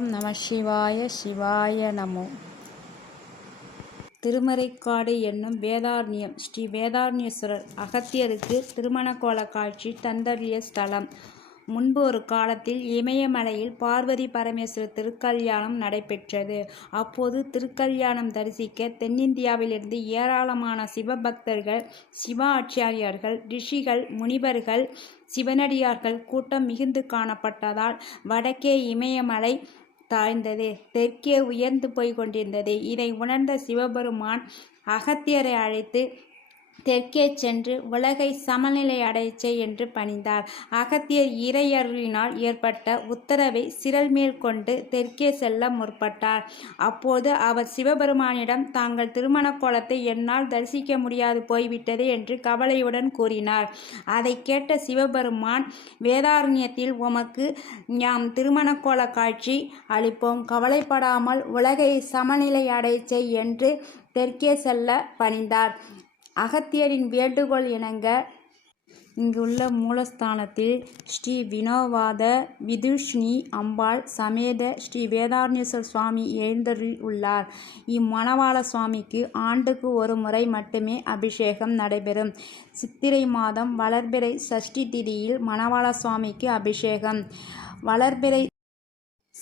ஓம் நம சிவாய சிவாய நமோ. திருமறைக்காடு என்னும் வேதாரண்யம் ஸ்ரீ வேதாரண்யேஸ்வரர் அகத்தியருக்கு திருமணக்கோல காட்சி தந்தறிய ஸ்தலம். முன்பு ஒரு காலத்தில் இமயமலையில் பார்வதி பரமேஸ்வரர் திருக்கல்யாணம் நடைபெற்றது. அப்போது திருக்கல்யாணம் தரிசிக்க தென்னிந்தியாவிலிருந்து ஏராளமான சிவபக்தர்கள் சிவ ஆச்சாரியார்கள் ரிஷிகள் முனிவர்கள் சிவனடியார்கள் கூட்டம் மிகுந்து காணப்பட்டதால் வடக்கே இமயமலை தாழ்ந்தது. தெற்கே உயர்ந்து போய் கொண்டிருந்தது. இதை உணர்ந்த சிவபெருமான் அகத்தியரை அழைத்து தெற்கே சென்று உலகை சமநிலை அடைச்சே என்று பணிந்தார். அகத்தியர் இறையருளினால் ஏற்பட்ட உத்தரவை சிரல் மேல் கொண்டு தெற்கே செல்ல முற்பட்டார். அப்போது அவர் சிவபெருமானிடம் தாங்கள் திருமண கோலத்தை என்னால் தரிசிக்க முடியாது போய்விட்டது என்று கவலையுடன் கூறினார். அதை கேட்ட சிவபெருமான் வேதாரண்யத்தில் உமக்கு நாம் திருமண கோல காட்சி அளிப்போம். கவலைப்படாமல் உலகை சமநிலை அடைச்சே என்று தெற்கே செல்ல பணிந்தார். அகத்தியரின் வேண்டுகோள் இணங்க இங்குள்ள மூலஸ்தானத்தில் ஸ்ரீ வினோவாத விதுஷ்ணி அம்பாள் சமேத ஸ்ரீ வேதாரண்யேஸ்வர சுவாமி எழுந்தருள் உள்ளார். இம்மணவாள சுவாமிக்கு ஆண்டுக்கு ஒரு முறை மட்டுமே அபிஷேகம் நடைபெறும். சித்திரை மாதம் வளர்பிறை சஷ்டி திதியில் மணவாள சுவாமிக்கு அபிஷேகம். வளர்பிறை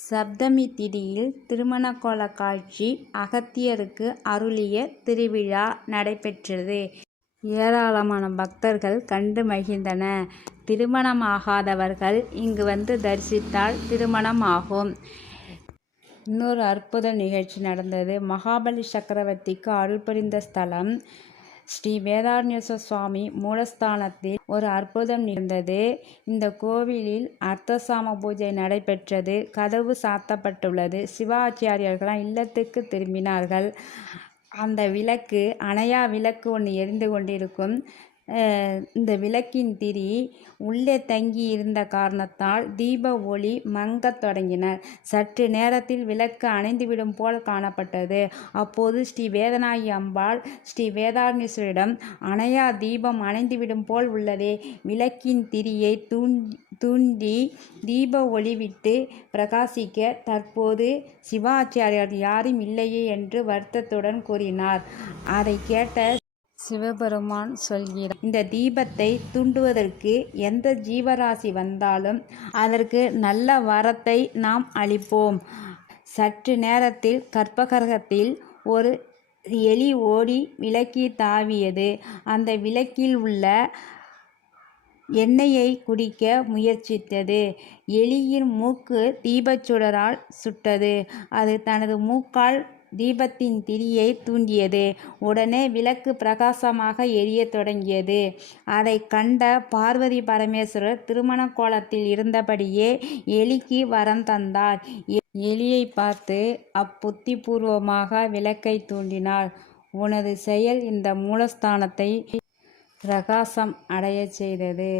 சப்தமி திதியில் திருமணக்கோல காட்சி அகத்தியருக்கு அருளிய திருவிழா நடைபெற்றது. ஏராளமான பக்தர்கள் கண்டு மகிழ்ந்தன திருமணமாகாதவர்கள் இங்கு வந்து தரிசித்தால் திருமணம் ஆகும் இன்னொரு அற்புத நிகழ்ச்சி நடந்தது. மகாபலி சக்கரவர்த்திக்கு அருள் புரிந்த ஸ்தலம். ஸ்ரீ வேதாரண்யேஸ்வர சுவாமி மூலஸ்தானத்தில் ஒரு அற்புதம் இருந்தது இந்த கோவிலில் அர்த்தசாம பூஜை நடைபெற்றது. கதவு சாத்தப்பட்டுள்ளது. சிவாச்சாரியர்களாம் இல்லத்துக்கு திரும்பினார்கள். அந்த விளக்கு அணையா விளக்கு ஒன்று எரிந்து கொண்டிருக்கும். இந்த விளக்கின் திரி உள்ளே தங்கி இருந்த காரணத்தால் தீப ஒளி மங்கத் தொடங்கினர் சற்று நேரத்தில் விளக்கு அணைந்துவிடும் போல் காணப்பட்டது. அப்போது ஸ்ரீ வேதநாயகி அம்பாள் ஸ்ரீ வேதாரணீஸ்வரிடம் அணையா தீபம் அணைந்துவிடும் போல் உள்ளதே. விளக்கின் திரியை தூண் தூண்டி தீப ஒளி விட்டு பிரகாசிக்க தற்போது சிவாச்சாரியார் யாரும் இல்லையே என்று வருத்தத்துடன் கூறினார். அதை கேட்ட சிவபெருமான் சொல்கிறார். இந்த தீபத்தை தூண்டுவதற்கு எந்த ஜீவராசி வந்தாலும் அதற்கு நல்ல வரத்தை நாம் அளிப்போம். சற்று நேரத்தில் கற்பகரகத்தில் ஒரு எலி ஓடி விளக்கி தாவியது. அந்த விளக்கில் உள்ள எண்ணெயை குடிக்க முயற்சித்தது. எலியின் மூக்கு தீபச்சுடரால் சுட்டது. அது தனது மூக்கால் தீபத்தின் திரியை தூண்டியது. உடனே விளக்கு பிரகாசமாக எரிய தொடங்கியது. அதை கண்ட பார்வதி பரமேஸ்வரர் திருமண கோலத்தில் இருந்தபடியே எலிக்கு வரம் தந்தார். எலியை பார்த்து அப்புத்திபூர்வமாக விளக்கை தூண்டினார். உனது செயல் இந்த மூலஸ்தானத்தை பிரகாசம் அடையச் செய்தது.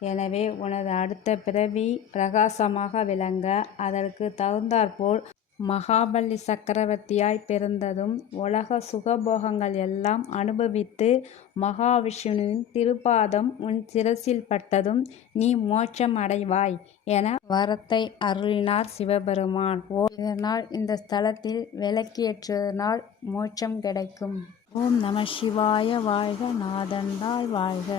எனவே உனது அடுத்த பிறவி பிரகாசமாக விளங்க அதற்கு தகுந்தாற்போல் மகாபலி சக்கரவர்த்தியாய் பிறந்ததும் உலக சுகபோகங்கள் எல்லாம் அனுபவித்து மகாவிஷ்ணுவின் திருப்பாதம் உன் சிரசில் பட்டதும் நீ மோட்சம் அடைவாய் என வரத்தை அருளினார் சிவபெருமான். ஓ இதனால் இந்த ஸ்தலத்தில் விளக்கேற்றுவதனால் மோட்சம் கிடைக்கும். ஓம் நம சிவாய வாழ்க நாதந்தாள் வாழ்க.